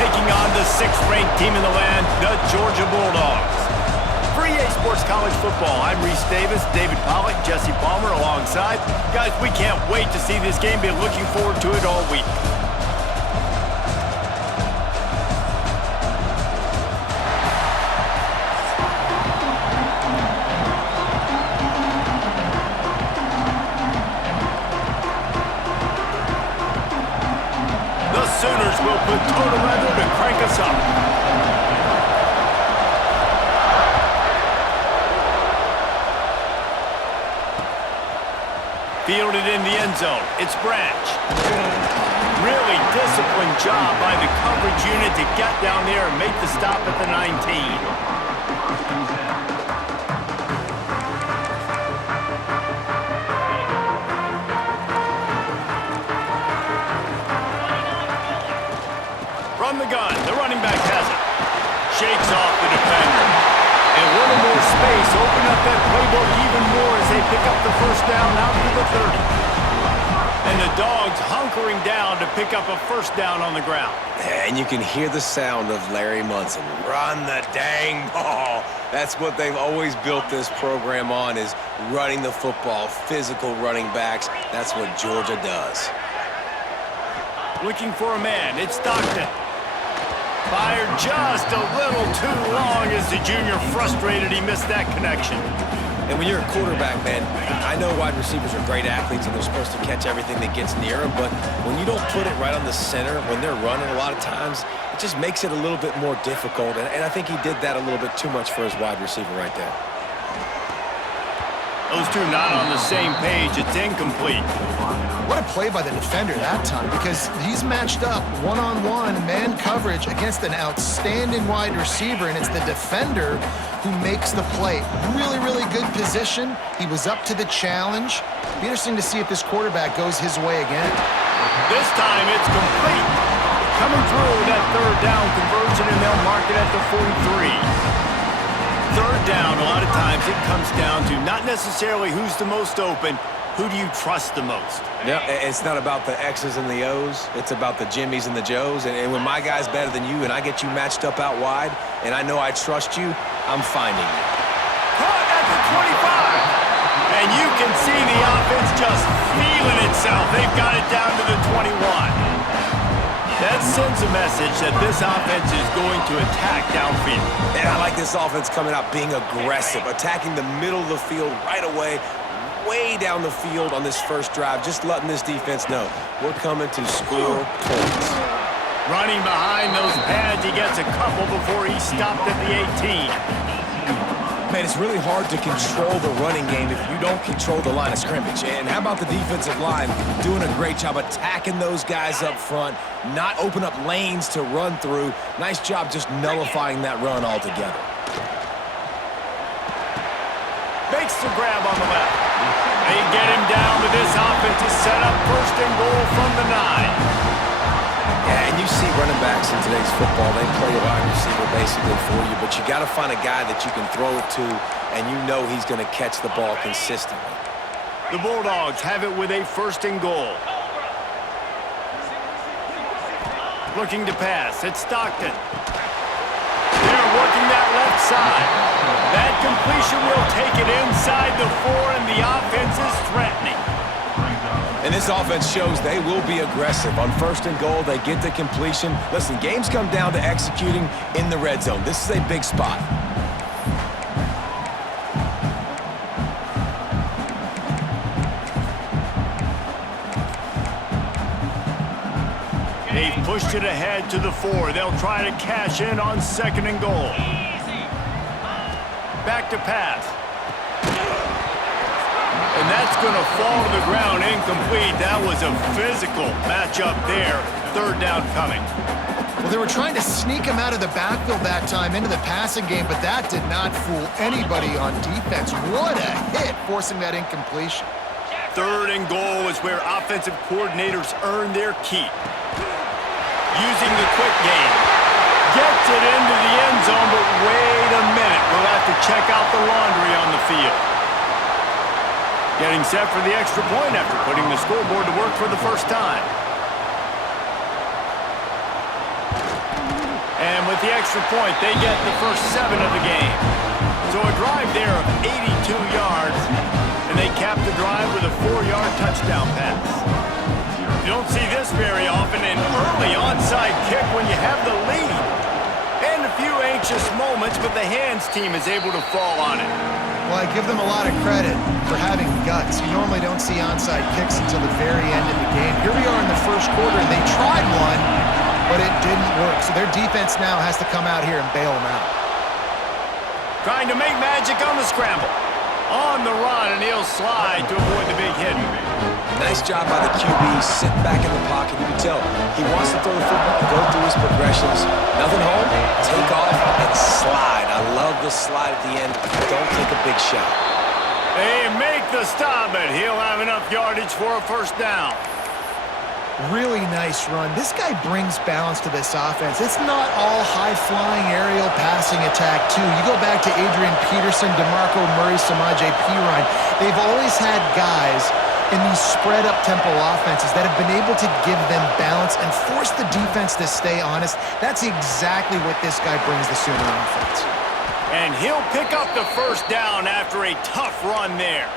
taking on the 6th-ranked team in the land, the Georgia Bulldogs. For EA Sports College Football, I'm Reese Davis, David Pollack, Jesse Palmer alongside. Guys, we can't wait to see this game. Been looking forward to it all week. Sooners will put total leather to crank us up. Fielded in the end zone. It's Branch. Really disciplined job by the coverage unit to get down there and make the stop at the 19. From the gun, the running back has it. Shakes off the defender. And a little more space, open up that playbook even more as they pick up the first down out to the 30. And the Dogs hunkering down to pick up a first down on the ground. And you can hear the sound of Larry Munson. Run the dang ball. That's what they've always built this program on, is running the football, physical running backs. That's what Georgia does. Looking for a man, it's Stockton. Fired just a little too long as the junior frustrated he missed that connection. And when you're a quarterback, man, I know wide receivers are great athletes and they're supposed to catch everything that gets near them, but when you don't put it right on the center, when they're running a lot of times, it just makes it a little bit more difficult. And I think he did that a little bit too much for his wide receiver right there. Those two not on the same page. It's incomplete. What a play by the defender that time, because he's matched up one-on-one man coverage against an outstanding wide receiver, and it's the defender who makes the play. Really, really good position. He was up to the challenge. Be interesting to see if this quarterback goes his way again. This time it's complete. Coming through that third down conversion, and they'll mark it at the 43. Third down, a lot of times it comes down to not necessarily who's the most open, who do you trust the most? Yeah, it's not about the X's and the O's. It's about the Jimmies and the Joes. And when my guy's better than you and I get you matched up out wide and I know I trust you, I'm finding you. Caught at the 25. And you can see the offense just feeling itself. They've got it down to the 21. That sends a message that this offense is going to attack downfield. And I like this offense coming out being aggressive, attacking the middle of the field right away, way down the field on this first drive, just letting this defense know we're coming to score points. Running behind those pads, he gets a couple before he stopped at the 18. Man, it's really hard to control the running game if you don't control the line of scrimmage. And how about the defensive line doing a great job attacking those guys up front, not open up lanes to run through. Nice job just nullifying that run altogether. Makes the grab on the left. They get him down to this offense to set up first and goal from the 9. Yeah, and you see running backs in today's football, they play a wide receiver basically for you, but you got to find a guy that you can throw it to, and you know he's going to catch the ball consistently. The Bulldogs have it with a first and goal. Looking to pass, it's Stockton. They're working that left side. That completion will take it inside the 4, and the offense is threatening. And this offense shows they will be aggressive. On first and goal, they get the completion. Listen, games come down to executing in the red zone. This is a big spot. They've pushed it ahead to the 4. They'll try to cash in on second and goal. Back to pass. And that's going to fall to the ground incomplete. That was a physical matchup there. Third down coming. Well, they were trying to sneak him out of the backfield that time into the passing game, but that did not fool anybody on defense. What a hit, forcing that incompletion. Third and goal is where offensive coordinators earn their keep. Using the quick game. Gets it into the end zone, but wait a minute. We'll have to check out the laundry on the field. Getting set for the extra point after putting the scoreboard to work for the first time. with the extra point, they get the first 7 of the game. So a drive there of 82 yards, and they cap the drive with a 4-yard touchdown pass. You don't see this very often, an early onside kick when you have the lead. And a few anxious moments, but the hands team is able to fall on it. Well, I give them a lot of credit for having guts. You normally don't see onside kicks until the very end of the game. Here we are in the first quarter, and they tried one, but it didn't work. So their defense now has to come out here and bail them out. Trying to make magic on the scramble. On the run, and he'll slide to avoid the big hit. Nice job by the QB, sitting back in the pocket. You can tell he wants to throw the football, go through his progressions. Nothing home, take off, and slide. I love the slide at the end. Don't take a big shot. They make the stop, but he'll have enough yardage for a first down. Really nice run. This guy brings balance to this offense. It's not all high-flying aerial passing attack, too. You go back to Adrian Peterson, DeMarco Murray, Samaje Perine. They've always had guys in these spread-up tempo offenses that have been able to give them balance and force the defense to stay honest. That's exactly what this guy brings the Sooner offense. And he'll pick up the first down after a tough run there.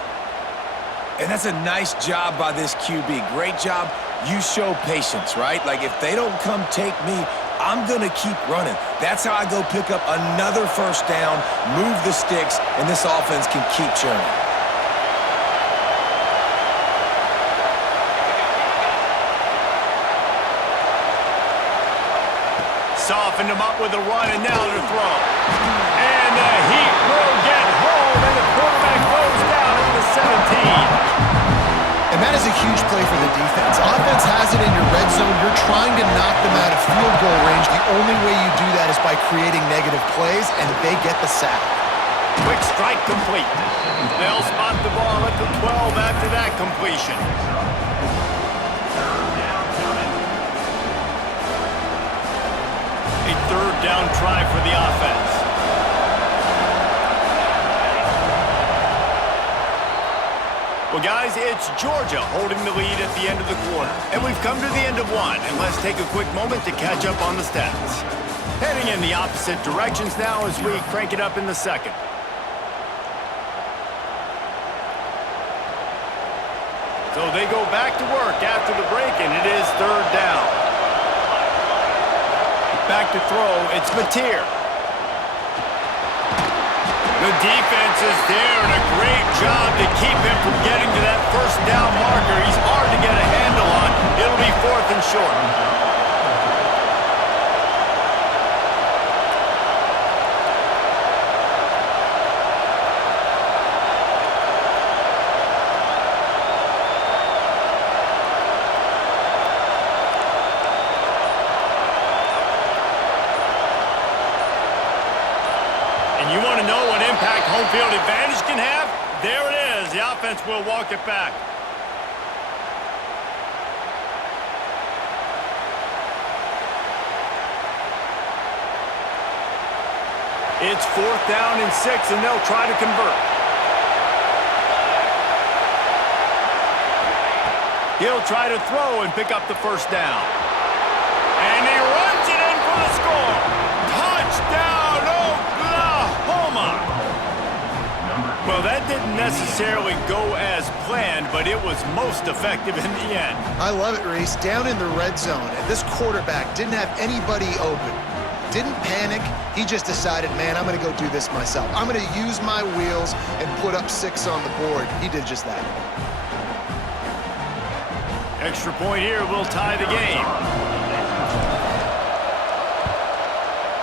And that's a nice job by this QB. Great job. You show patience, right? Like, if they don't come take me, I'm going to keep running. That's how I go pick up another first down, move the sticks, and this offense can keep churning. Softened him up with a run, and now to throw. And the heat will get home, and the quarterback goes down at the 17. And that is a huge play for the defense. Offense has it in your red zone. You're trying to knock them out of field goal range. The only way you do that is by creating negative plays, and they get the sack. Quick strike complete. They'll spot the ball at the 12 after that completion. A third down try for the offense. Well, guys, it's Georgia holding the lead at the end of the quarter. And we've come to the end of one, and let's take a quick moment to catch up on the stats. Heading in the opposite directions now as we crank it up in the second. So they go back to work after the break, and it is third down. Back to throw, it's Mateer. The defense is there, and a great job to keep him from getting to that first down marker. He's hard to get a handle on. It'll be 4th and short. You want to know what impact home field advantage can have? There it is. The offense will walk it back. It's 4th down and 6, and they'll try to convert. He'll try to throw and pick up the first down. And he runs it in for the score. Touchdown! Well, that didn't necessarily go as planned, but it was most effective in the end. I love it, Reese. Down in the red zone, and this quarterback didn't have anybody open. Didn't panic. He just decided, man, I'm going to go do this myself. I'm going to use my wheels and put up 6 on the board. He did just that. Extra point here will tie the game.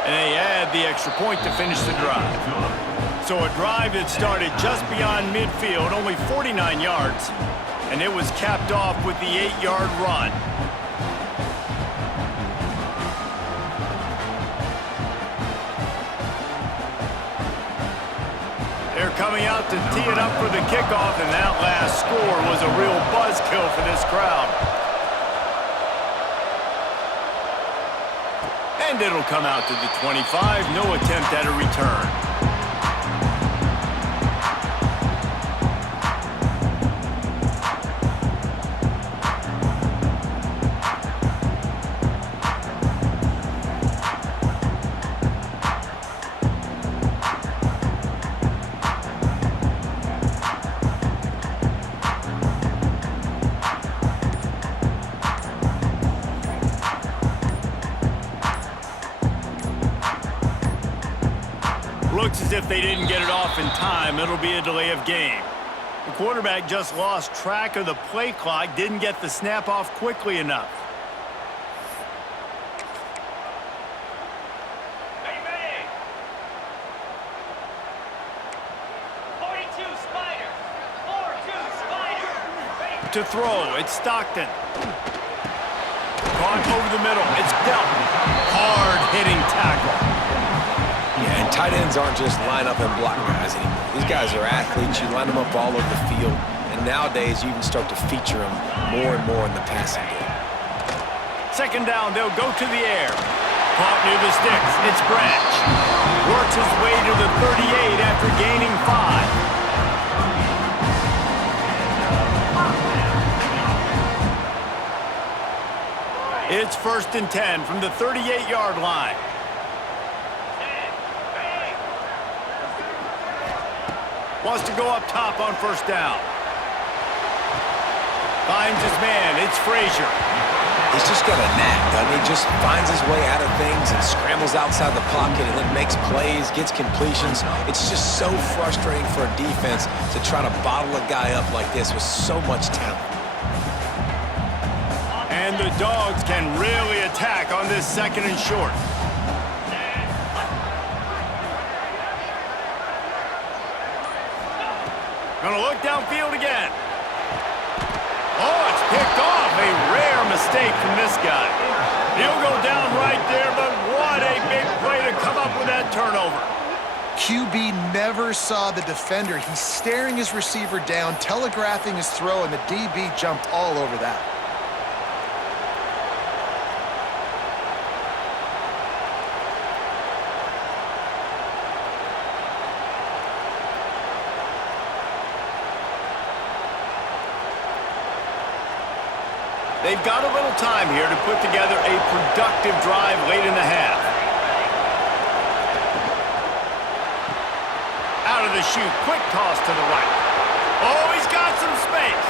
And they add the extra point to finish the drive. So a drive that started just beyond midfield, only 49 yards, and it was capped off with the 8-yard run. They're coming out to tee it up for the kickoff, and that last score was a real buzzkill for this crowd. And it'll come out to the 25, no attempt at a return. Looks as if they didn't get it off in time. It'll be a delay of game. The quarterback just lost track of the play clock, didn't get the snap off quickly enough. To throw, it's Stockton. Caught over the middle, it's Delton. Hard-hitting tackle. Yeah, and tight ends aren't just line up and block guys anymore. These guys are athletes. You line them up all over the field, and nowadays you can start to feature them more and more in the passing game. Second down, they'll go to the air. Caught near the sticks, it's Branch. Works his way to the 38 after gaining 5. It's 1st and 10 from the 38-yard line. Wants to go up top on 1st down. Finds his man. It's Frazier. He's just got a knack, doesn't he? Just finds his way out of things and scrambles outside the pocket and then makes plays, gets completions. It's just so frustrating for a defense to try to bottle a guy up like this with so much talent. And the Dogs can really attack on this 2nd and short. Gonna look downfield again. Oh, it's picked off. A rare mistake from this guy. He'll go down right there, but what a big play to come up with that turnover. QB never saw the defender. He's staring his receiver down, telegraphing his throw, and the DB jumped all over that. They've got a little time here to put together a productive drive late in the half. Out of the chute, quick toss to the right. Oh, he's got some space.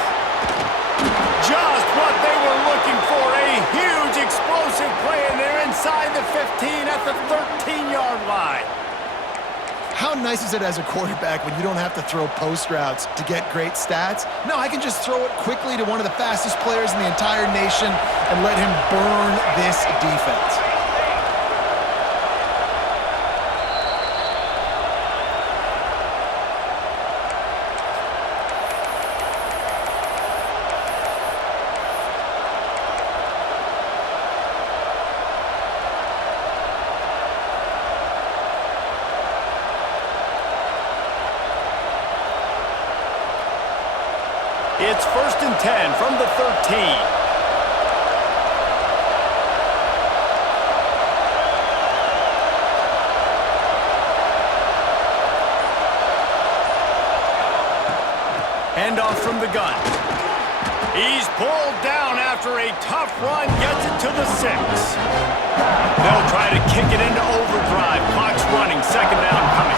Just what they were looking for, a huge explosive play, and they're inside the 15 at the 13-yard line. How nice is it as a quarterback when you don't have to throw post routes to get great stats? No, I can just throw it quickly to one of the fastest players in the entire nation and let him burn this defense. It's 1st and 10 from the 13. Handoff from the gun. He's pulled down after a tough run, gets it to the 6. They'll try to kick it into overdrive. Clock's running, 2nd down coming.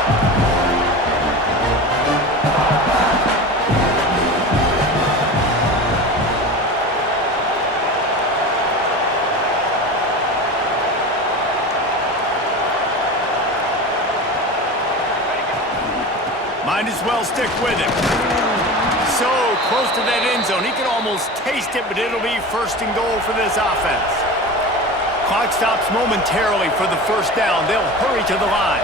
Might as well stick with him. So close to that end zone. He can almost taste it, but it'll be 1st and goal for this offense. Clock stops momentarily for the 1st down. They'll hurry to the line.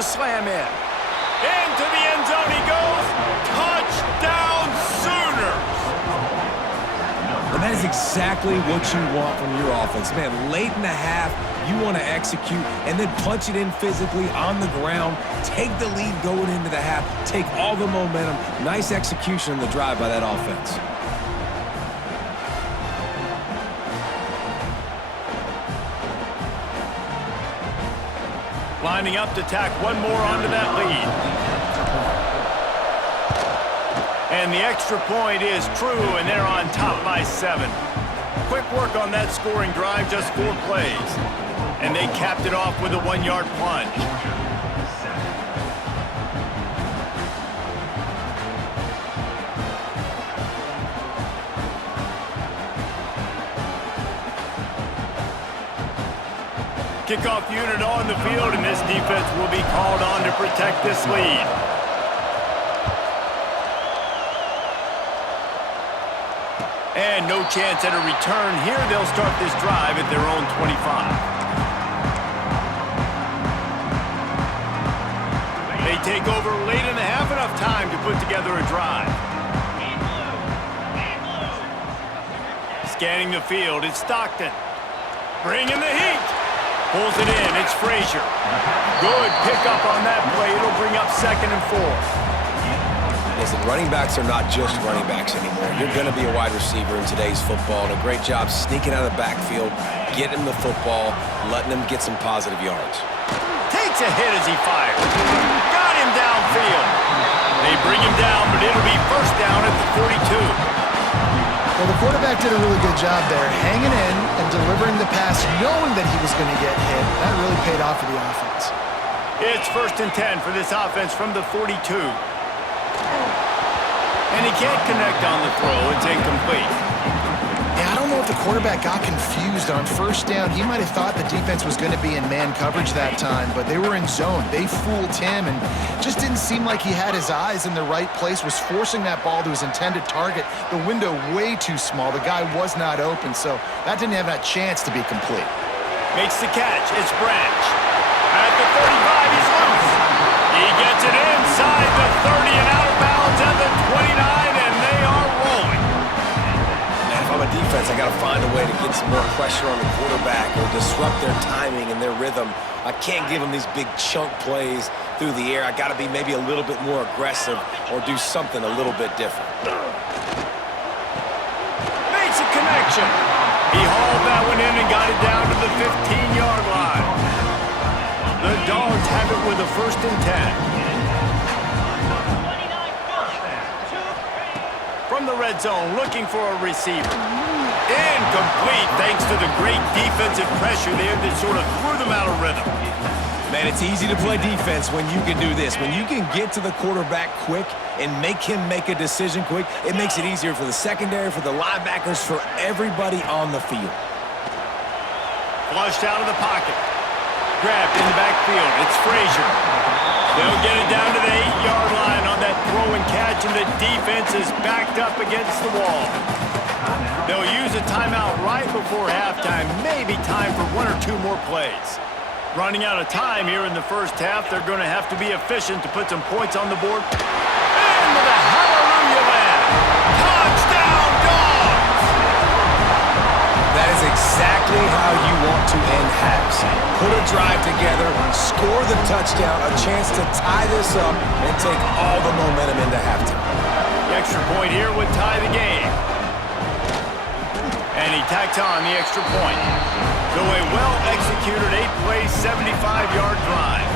Slam in. Into the end zone he goes. Touchdown Sooners! And that is exactly what you want from your offense. Man, late in the half, you want to execute and then punch it in physically on the ground. Take the lead going into the half. Take all the momentum. Nice execution on the drive by that offense. Lining up to tack one more onto that lead. And the extra point is true, and they're on top by 7. Quick work on that scoring drive, just 4 plays. And they capped it off with a 1-yard plunge. Kickoff unit on the field, and this defense will be called on to protect this lead. And no chance at a return here. They'll start this drive at their own 25. They take over late in the half, enough time to put together a drive. Scanning the field, it's Stockton. Bringing the heat. Pulls it in, it's Frazier. Good pickup on that play. It'll bring up 2nd and 4. Listen, running backs are not just running backs anymore. You're going to be a wide receiver in today's football, and a great job sneaking out of the backfield, getting him the football, letting him get some positive yards. Takes a hit as he fires. Got him downfield. They bring him down, but it'll be first down at the 42. Well, the quarterback did a really good job there, hanging in and delivering the pass, knowing that he was going to get hit. That really paid off for the offense. It's 1st and 10 for this offense from the 42. And he can't connect on the throw. It's incomplete. Yeah, I don't know if the quarterback got confused on 1st down. He might have thought the defense was going to be in man coverage that time, but they were in zone. They fooled him and just didn't seem like he had his eyes in the right place, was forcing that ball to his intended target. The window way too small. The guy was not open, so that didn't have that chance to be complete. Makes the catch. It's Branch. At the 35, he's loose. He gets it inside the 30 and out of bounds at the 29, and they are rolling. Man, if I'm a defense, I got to find a way to get some more pressure on the quarterback or disrupt their timing and their rhythm. I can't give them these big chunk plays through the air. I got to be maybe a little bit more aggressive or do something a little bit different. Makes a connection. He hauled that one in and got it down to the 15-yard line. The Dogs have it with a 1st and 10. From the red zone, looking for a receiver. Incomplete, thanks to the great defensive pressure there that sort of threw them out of rhythm. Man, it's easy to play defense when you can do this. When you can get to the quarterback quick and make him make a decision quick, it makes it easier for the secondary, for the linebackers, for everybody on the field. Flushed out of the pocket. Grabbed in the backfield. It's Frazier. They'll get it down to the 8-yard line on that throw and catch, and the defense is backed up against the wall. They'll use a timeout right before halftime. Maybe time for 1 or 2 more plays. Running out of time here in the first half. They're going to have to be efficient to put some points on the board. And with a hallelujah land. Touchdown, Dogs! That is exactly how you want to end halves. Put a drive together, score the touchdown, a chance to tie this up, and take all the momentum into halftime. The extra point here would tie the game. And he tacks on the extra point. So a well-executed 8-play, 75-yard drive.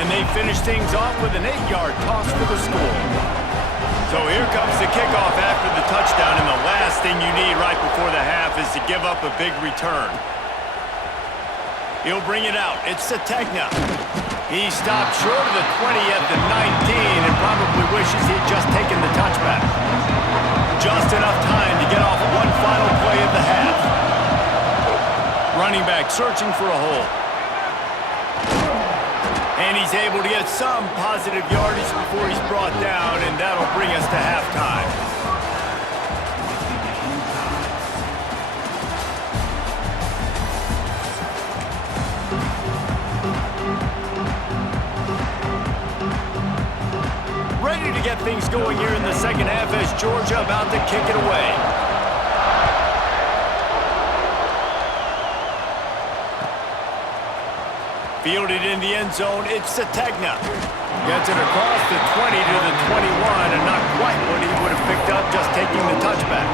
And they finish things off with an 8-yard toss for the score. So here comes the kickoff after the touchdown, and the last thing you need right before the half is to give up a big return. He'll bring it out. It's Sategna. He stopped short of the 20 at the 19 and probably wishes he'd just taken the touchback. Just enough time to get off one final play of the half. Running back searching for a hole. And he's able to get some positive yardage before he's brought down, and that'll bring us to halftime. Ready to get things going here in the second half as Georgia about to kick it away. Fielded in the end zone, it's Sategna. Gets it across the 20 to the 21, and not quite what he would have picked up just taking the touchback.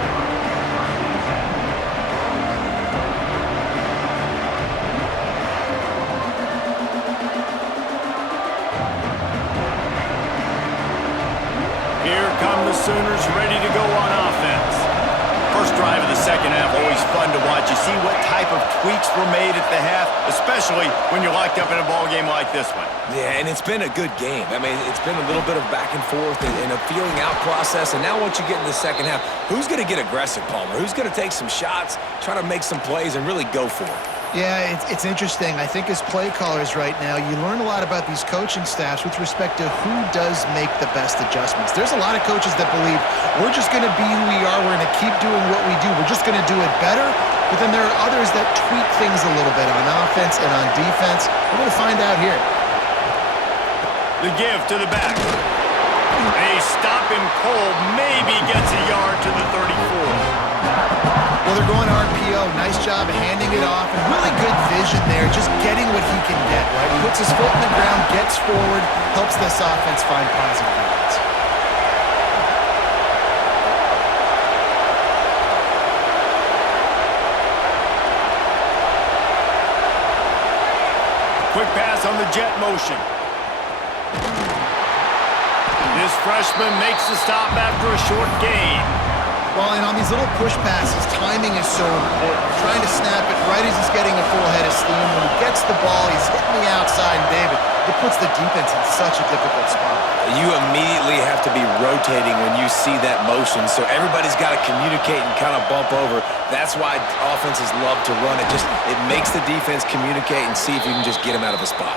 Here come the Sooners ready to go on offense. First drive of the second half, always fun to watch. You see what type of tweaks were made at the half, especially when you're locked up in a ball game like this one. Yeah, and it's been a good game. I mean, it's been a little bit of back and forth and a feeling out process. And now once you get in the second half, who's going to get aggressive, Palmer? Who's going to take some shots, try to make some plays, and really go for it? Yeah, it's interesting. I think as play callers right now, you learn a lot about these coaching staffs with respect to who does make the best adjustments. There's a lot of coaches that believe we're just going to be who we are. We're going to keep doing what we do. We're just going to do it better. But then there are others that tweak things a little bit on offense and on defense. We're going to find out here. The give to the back. A stop him cold, maybe gets a yard to the 34. Well, they're going RPO. Nice job handing it off. And really good vision there, just getting what he can get, right? He puts his foot in the ground, gets forward, helps this offense find positive yards. Quick pass on the jet motion. This freshman makes the stop after a short gain. Well, and on these little push passes, timing is so important. You're trying to snap it right as he's getting a full head of steam. When he gets the ball, he's hitting the outside, and David, it puts the defense in such a difficult spot. You immediately have to be rotating when you see that motion, so everybody's got to communicate and kind of bump over. That's why offenses love to run it. It makes the defense communicate and see if you can just get him out of a spot.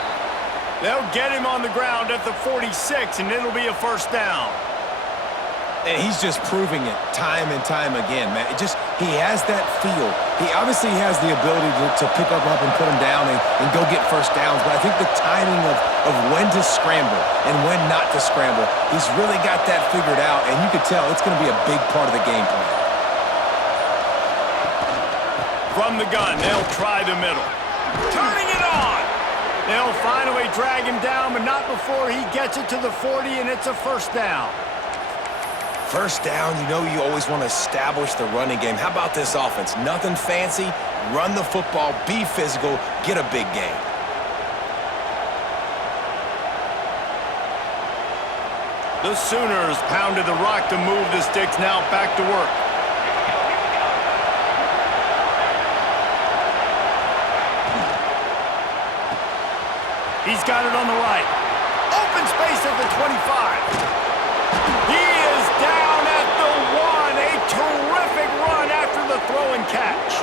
They'll get him on the ground at the 46, and it'll be a first down. And he's just proving it time and time again, man. He has that feel. He obviously has the ability to pick up and put him down and go get first downs, but I think the timing of when to scramble and when not to scramble, he's really got that figured out, and you could tell it's going to be a big part of the game plan. From the gun, they'll try the middle. Turning it on! They'll finally drag him down, but not before he gets it to the 40, and it's a first down. First down, you always want to establish the running game. How about this offense? Nothing fancy. Run the football, be physical, get a big gain. The Sooners pounded the rock to move the sticks, now back to work. He's got it on the right. Open space at the 25. He is down at the 1. A terrific run after the throw and catch.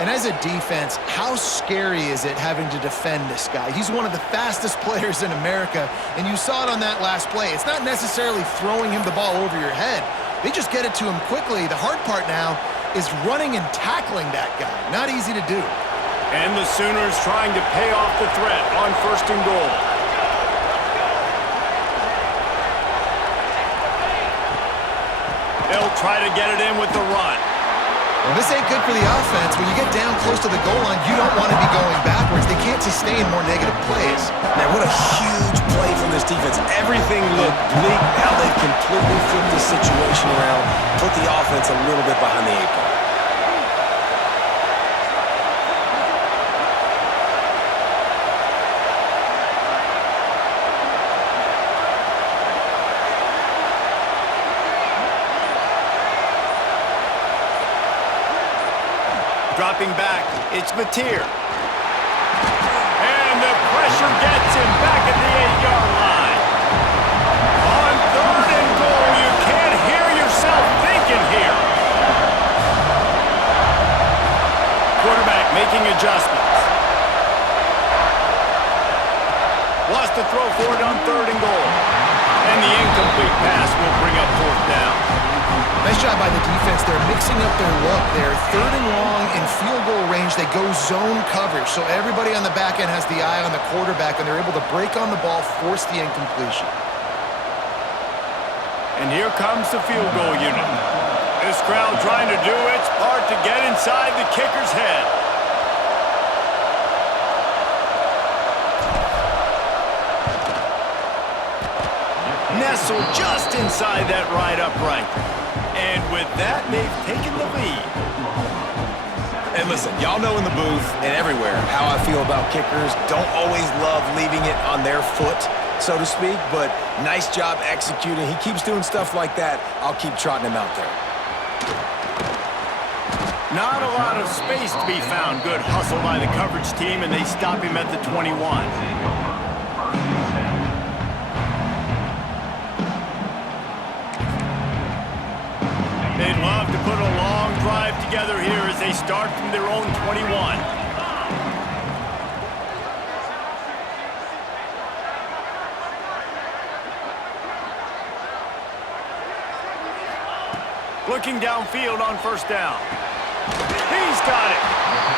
And as a defense, how scary is it having to defend this guy? He's one of the fastest players in America, and you saw it on that last play. It's not necessarily throwing him the ball over your head. They just get it to him quickly. The hard part now is running and tackling that guy. Not easy to do. And the Sooners trying to pay off the threat on 1st and goal. They'll try to get it in with the run. Well, this ain't good for the offense. When you get down close to the goal line, you don't want to be going backwards. They can't sustain more negative plays. Man, what a huge play from this defense. Everything looked bleak. Now they've completely flipped the situation around, put the offense a little bit behind the 8 ball. Dropping back, it's Mateer. And the pressure gets him back at the 8-yard line. On 3rd and goal, you can't hear yourself thinking here. Quarterback making adjustments. Wants to throw for it on 3rd and goal. And the incomplete pass will bring up 4th down. Nice job by the defense. They're mixing up their look. They're 3rd and long in field goal range. They go zone coverage, so everybody on the back end has the eye on the quarterback, and they're able to break on the ball, force the incompletion. And here comes the field goal unit. This crowd trying to do its part to get inside the kicker's head. Nestled just inside that right upright. And with that, they've taken the lead. And listen, y'all know in the booth and everywhere how I feel about kickers. Don't always love leaving it on their foot, so to speak, but nice job executing. He keeps doing stuff like that. I'll keep trotting him out there. Not a lot of space to be found. Good hustle by the coverage team, and they stop him at the 21. They'd love to put a long drive together here as they start from their own 21. Looking downfield on first down. He's got it.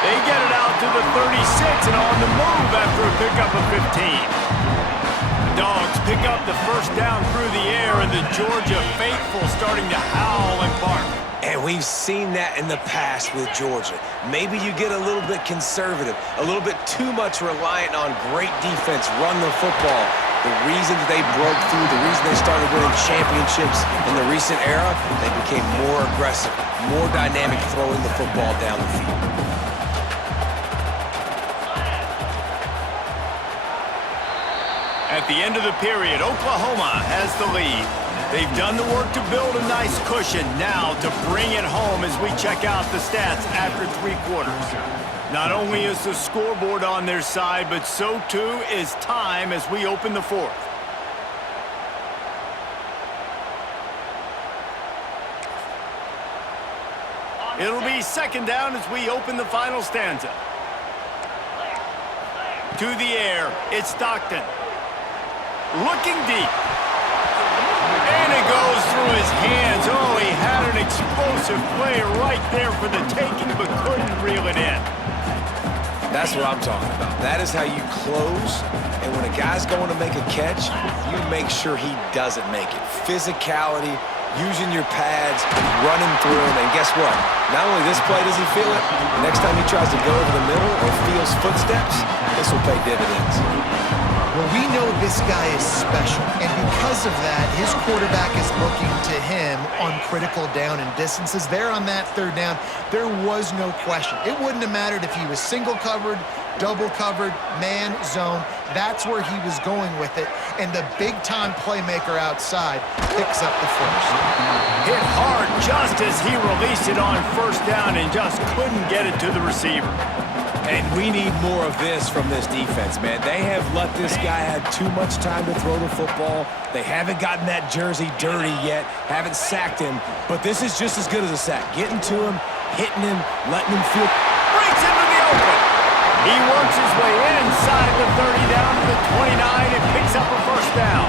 They get it out to the 36 and on the move after a pickup of 15. The Dogs pick up the first down through the air, and the Georgia faithful starting to howl and bark. And we've seen that in the past with Georgia. Maybe you get a little bit conservative, a little bit too much reliant on great defense, run the football. The reason that they broke through, the reason they started winning championships in the recent era, they became more aggressive, more dynamic throwing the football down the field. At the end of the period, Oklahoma has the lead. They've done the work to build a nice cushion. Now to bring it home as we check out the stats after 3 quarters. Not only is the scoreboard on their side, but so too is time as we open the 4th. It'll be second down as we open the final stanza. To the air, it's Stockton. Looking deep. And it goes through his hands. Oh, he had an explosive play right there for the taking, but couldn't reel it in. That's what I'm talking about. That is how you close, and when a guy's going to make a catch, you make sure he doesn't make it. Physicality, using your pads, running through him, and guess what? Not only this play does he feel it, the next time he tries to go over the middle or feels footsteps, this will pay dividends. Well, we know this guy is special, and because of that, his quarterback is looking to him on critical down and distances. There on that 3rd down, there was no question. It wouldn't have mattered if he was single covered, double covered, man, zone. That's where he was going with it, and the big-time playmaker outside picks up the first. Hit hard just as he released it on first down and just couldn't get it to the receiver. And we need more of this from this defense, man. They have let this guy have too much time to throw the football. They haven't gotten that jersey dirty yet, haven't sacked him, but this is just as good as a sack. Getting to him, hitting him, letting him feel. Breaks into the open. He works his way inside the 30 down to the 29 and picks up a first down.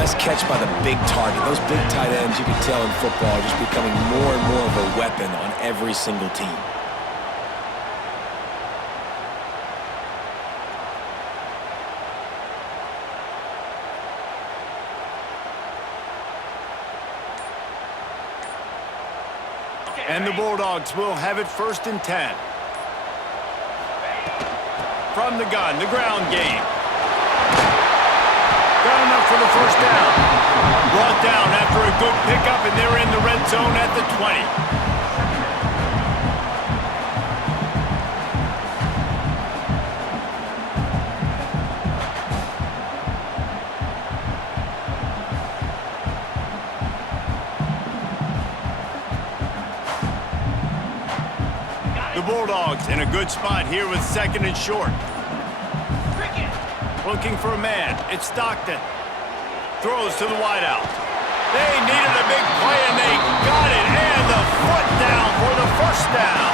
Nice catch by the big target. Those big tight ends, you can tell in football, are just becoming more and more of a weapon on every single team. And the Bulldogs will have it 1st and 10. From the gun, the ground game. Got enough for the first down. Brought down after a good pickup, and they're in the red zone at the 20. Bulldogs in a good spot here with 2nd and short. Looking for a man. It's Stockton. Throws to the wideout. They needed a big play, and they got it. And the foot down for the first down.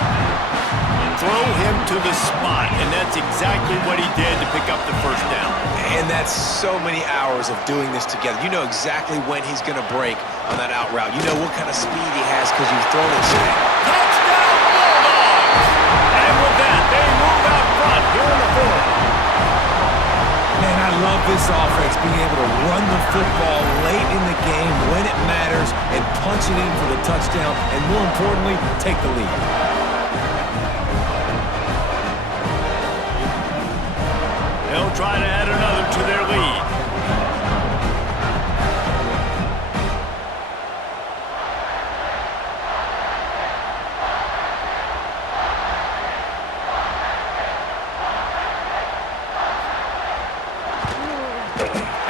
Throw him to the spot, and that's exactly what he did to pick up the first down. And that's so many hours of doing this together. You know exactly when he's going to break on that out route. You know what kind of speed he has because you've thrown it straight. Touchdown, Bulldogs! And with that, they move out front here in the 4th. Man, I love this offense, being able to run the football late in the game when it matters and punch it in for the touchdown, and more importantly, take the lead. They'll try to add another to their lead.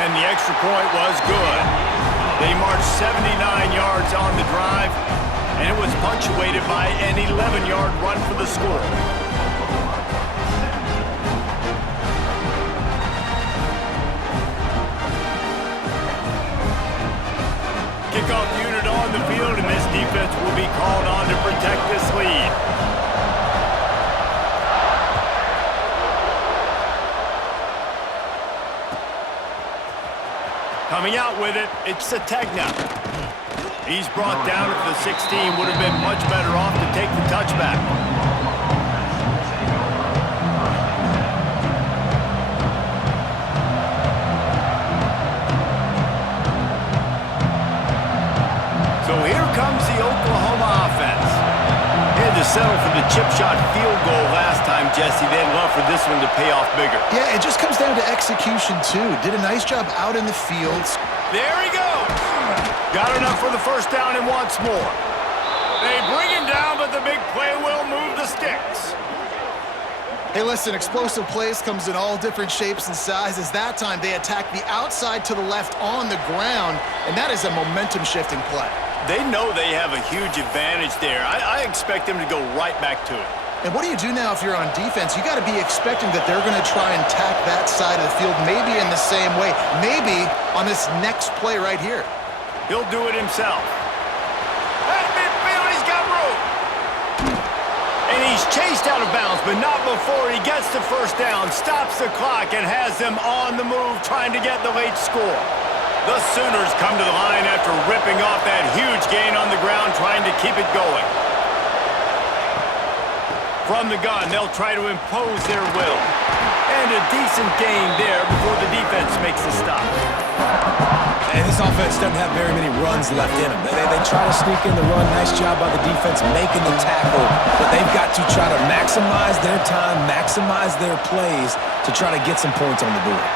And the extra point was good. They marched 79 yards on the drive, and it was punctuated by an 11-yard run for the score. Kickoff unit on the field, and this defense will be called on to protect this lead. Coming out with it, it's Sategna. He's brought down at the 16, would have been much better off to take the touchback. So here comes the Oklahoma offense. He had to settle for the chip shot field goal last time, Jesse. They'd love for this one to pay off bigger. Yeah, it just comes down to execution, too. Did a nice job out in the fields. There he goes. Got enough for the first down and wants more. They bring him down, but the big play will move the sticks. Hey, listen, explosive plays comes in all different shapes and sizes. That time, they attack the outside to the left on the ground, and that is a momentum-shifting play. They know they have a huge advantage there. I expect them to go right back to it. And what do you do now if you're on defense? You got to be expecting that they're going to try and tack that side of the field, maybe in the same way, maybe on this next play right here. He'll do it himself. At midfield, he's got room. And he's chased out of bounds, but not before he gets the first down, stops the clock, and has them on the move trying to get the late score. The Sooners come to the line after ripping off that huge gain on the ground, trying to keep it going. From the gun, they'll try to impose their will. And a decent gain there before the defense makes the stop. And this offense doesn't have very many runs left in them. They try to sneak in the run. Nice job by the defense making the tackle. But they've got to try to maximize their time, maximize their plays to try to get some points on the board.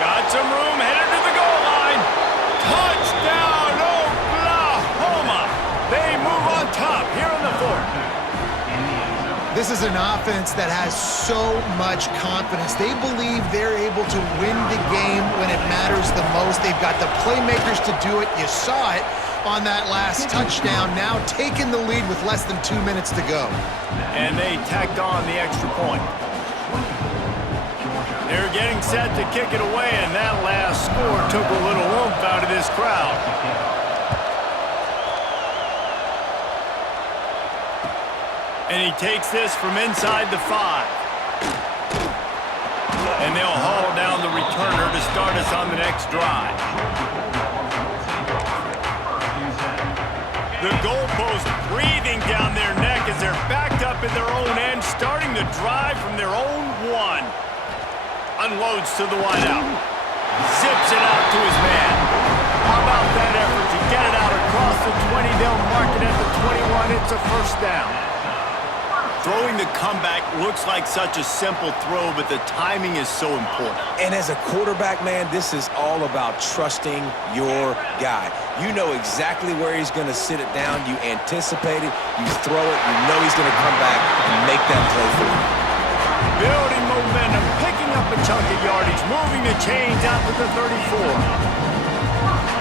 Got some room, headed to the goal line. Touchdown, Oklahoma. They move on top here in the fourth. This is an offense that has so much confidence. They believe they're able to win the game when it matters the most. They've got the playmakers to do it. You saw it on that last touchdown. Now taking the lead with less than 2 minutes to go. And they tacked on the extra point. They're getting set to kick it away, and that last score took a little oomph out of this crowd. And he takes this from inside the 5. And they'll haul down the returner to start us on the next drive. The goalpost breathing down their neck as they're backed up in their own end, starting the drive from their own 1. Unloads to the wideout. Zips it out to his man. How about that effort to get it out across the 20? They'll mark it at the 21. It's a first down. Throwing the comeback looks like such a simple throw, but the timing is so important. And as a quarterback, man, this is all about trusting your guy. You know exactly where he's going to sit it down. You anticipate it. You throw it. You know he's going to come back and make that play for you. Building momentum, picking up a chunk of yardage, moving the chains out to the 34.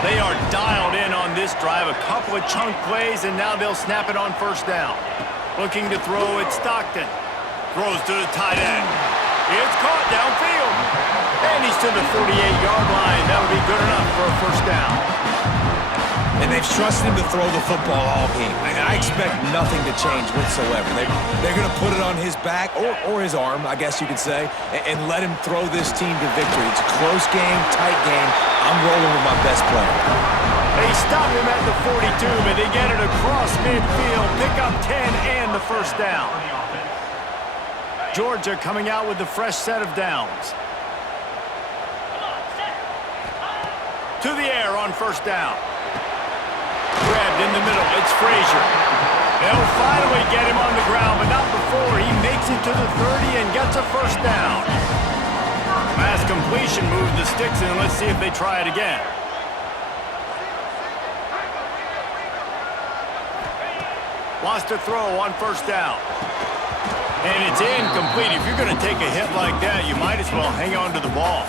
They are dialed in on this drive. A couple of chunk plays, and now they'll snap it on first down. Looking to throw at Stockton. Throws to the tight end. It's caught downfield. And he's to the 48-yard line. That'll be good enough for a first down. And they've trusted him to throw the football all game. And I expect nothing to change whatsoever. They're going to put it on his back, or his arm, I guess you could say, and let him throw this team to victory. It's a close game, tight game. I'm rolling with my best player. They stop him at the 42, but they get it across midfield. Pick up 10 and the first down. Georgia coming out with a fresh set of downs. To the air on first down. Grabbed in the middle. It's Frazier. They'll finally get him on the ground, but not before he makes it to the 30 and gets a first down. Pass completion moves the sticks in. Let's see if they try it again. Wants to throw on first down. And it's incomplete. If you're going to take a hit like that, you might as well hang on to the ball.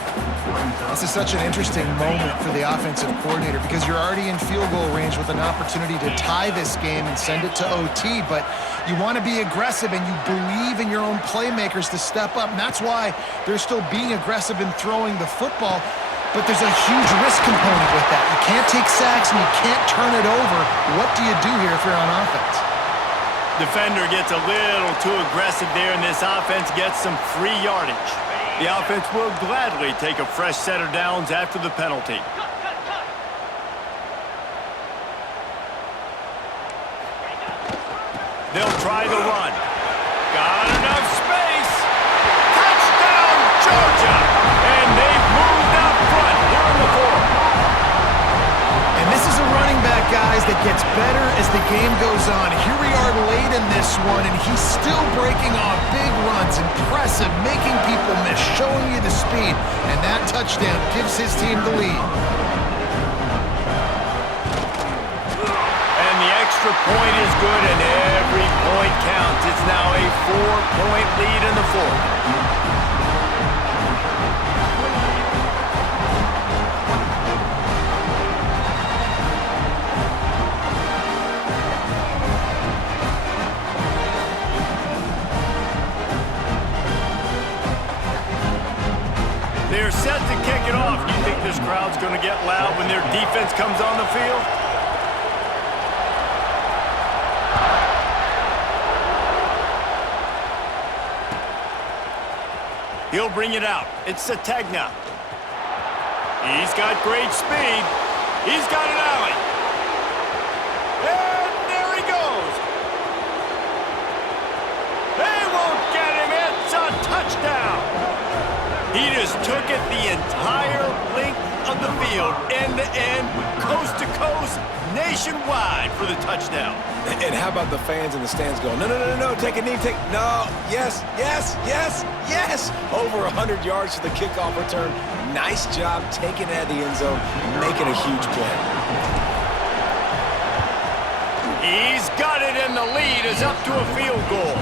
This is such an interesting moment for the offensive coordinator because you're already in field goal range with an opportunity to tie this game and send it to OT, but you want to be aggressive and you believe in your own playmakers to step up, and that's why they're still being aggressive in throwing the football, but there's a huge risk component with that. You can't take sacks and you can't turn it over. What do you do here if you're on offense? Defender gets a little too aggressive there, and this offense gets some free yardage. The offense will gladly take a fresh set of downs after the penalty. They'll try the run. Got enough space. Touchdown, Georgia! And they've moved out front here in the fourth. And this is a running back, guys, that gets better as the game goes on. Here we are late in this one, and he's still breaking off big runs. Impressive, making people miss, showing you the speed. And that touchdown gives his team the lead. And the extra point is good, and every point counts. It's now a 4-point lead in the fourth. They're set to kick it off. Do you think this crowd's going to get loud when their defense comes on the field? He'll bring it out. It's Sategna. He's got great speed. He's got an alley. And there he goes. They won't get him. It's a touchdown. He just took it the entire length of the field, end to end, coast to coast, nationwide for the touchdown. And how about the fans in the stands going, no, no, no, no, take a knee, no, yes, yes, yes, yes. Over 100 yards to the kickoff return. Nice job taking it out of the end zone, making a huge play. He's got it, and the lead is up to a field goal.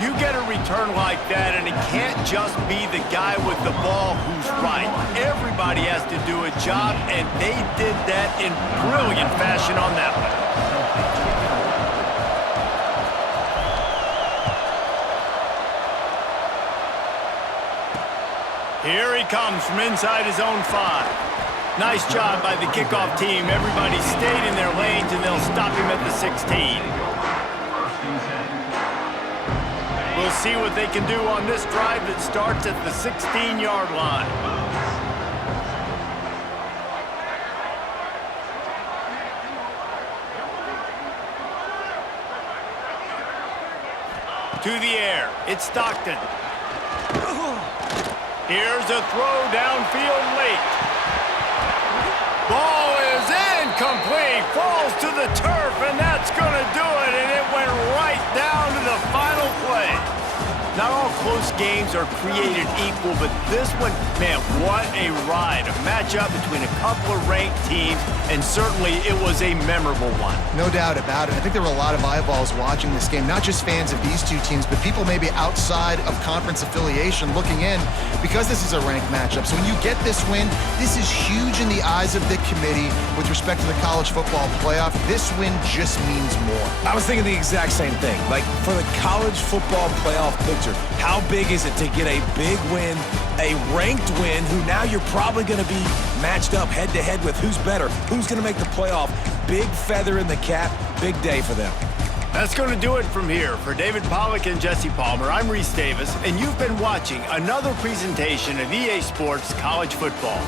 You get a return like that, and it can't just be the guy with the ball who's right. Everybody has to do a job, and they did that in brilliant fashion on that one. Here he comes from inside his own 5. Nice job by the kickoff team. Everybody stayed in their lanes, and they'll stop him at the 16. We'll see what they can do on this drive that starts at the 16-yard line. To the air, it's Stockton. Here's a throw downfield late. Ball is incomplete, falls to the turf, and that's going to do it, and it went right down to the final play. Not all close games are created equal, but this one, man, what a ride. A matchup between a couple of ranked teams, and certainly it was a memorable one. No doubt about it. I think there were a lot of eyeballs watching this game, not just fans of these two teams, but people maybe outside of conference affiliation looking in because this is a ranked matchup. So when you get this win, this is huge in the eyes of the committee with respect to the college football playoff. This win just means more. I was thinking the exact same thing. Like, for the college football playoff picture, how big is it to get a big win, a ranked win, who now you're probably going to be matched up head-to-head with who's better, who's going to make the playoff. Big feather in the cap, big day for them. That's going to do it from here. For David Pollack and Jesse Palmer, I'm Reese Davis, and you've been watching another presentation of EA Sports College Football.